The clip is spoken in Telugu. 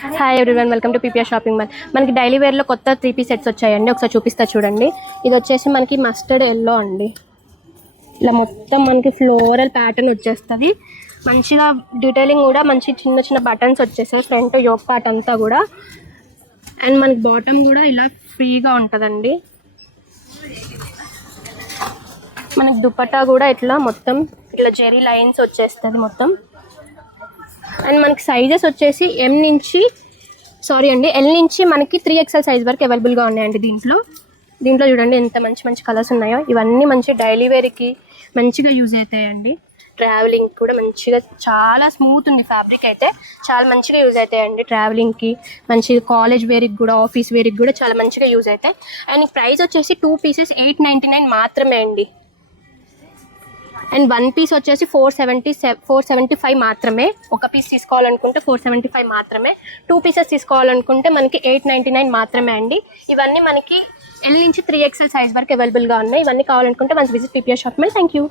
Hi everyone, welcome to PPR shopping mall. మనకి డైలీ వేర్లో కొత్త 3 పీస్ సెట్స్ వచ్చాయండి. ఒకసారి చూపిస్తా చూడండి. ఇది వచ్చేసి మనకి మస్టర్డ్ ఎల్లో అండి. ఇలా మొత్తం మనకి ఫ్లోరల్ ప్యాటర్న్ వచ్చేస్తుంది. మంచిగా డీటెయిలింగ్ కూడా మంచి చిన్న చిన్న బటన్స్ వచ్చేసాయి. ఫ్రంట్ యోక్ పార్ట్ అంతా కూడా. అండ్ మనకి బాటమ్ కూడా ఇలా ఫ్రీగా ఉంటుందండి. మనకి దుపట్టా కూడా ఇట్లా మొత్తం ఇట్లా జెరీ లైన్స్ వచ్చేస్తుంది మొత్తం. అండ్ మనకి సైజెస్ వచ్చేసి ఎల్ నుంచి మనకి 3XL సైజ్ వరకు అవైలబుల్గా ఉన్నాయండి. దీంట్లో చూడండి ఎంత మంచి మంచి కలర్స్ ఉన్నాయో. ఇవన్నీ మంచి డైలీ వేర్కి మంచిగా యూజ్ అవుతాయండి. ట్రావెలింగ్ కూడా మంచిగా చాలా స్మూత్ ఉంది. ఫ్యాబ్రిక్ అయితే చాలా మంచిగా యూజ్ అవుతాయండి. ట్రావెలింగ్కి మంచిగా కాలేజ్ వేర్కి కూడా ఆఫీస్ వేర్కి కూడా చాలా మంచిగా యూజ్ అవుతాయి. అండ్ ప్రైస్ వచ్చేసి 2 పీసెస్ 899 మాత్రమే అండి. అండ్ 1 పీస్ వచ్చేసి 475 మాత్రమే. ఒక పీస్ తీసుకోవాలనుకుంటే 475 మాత్రమే. 2 పీసెస్ తీసుకోవాలనుకుంటే మనకి 899 మాత్రమే అండి. ఇవన్నీ మనకి ఎల్ నుంచి 3XL సైజ్ వరకు అవైలబుల్గా ఉన్నాయి. ఇవన్నీ కావాలనుకుంటే once visit PPR shop mall. Thank you.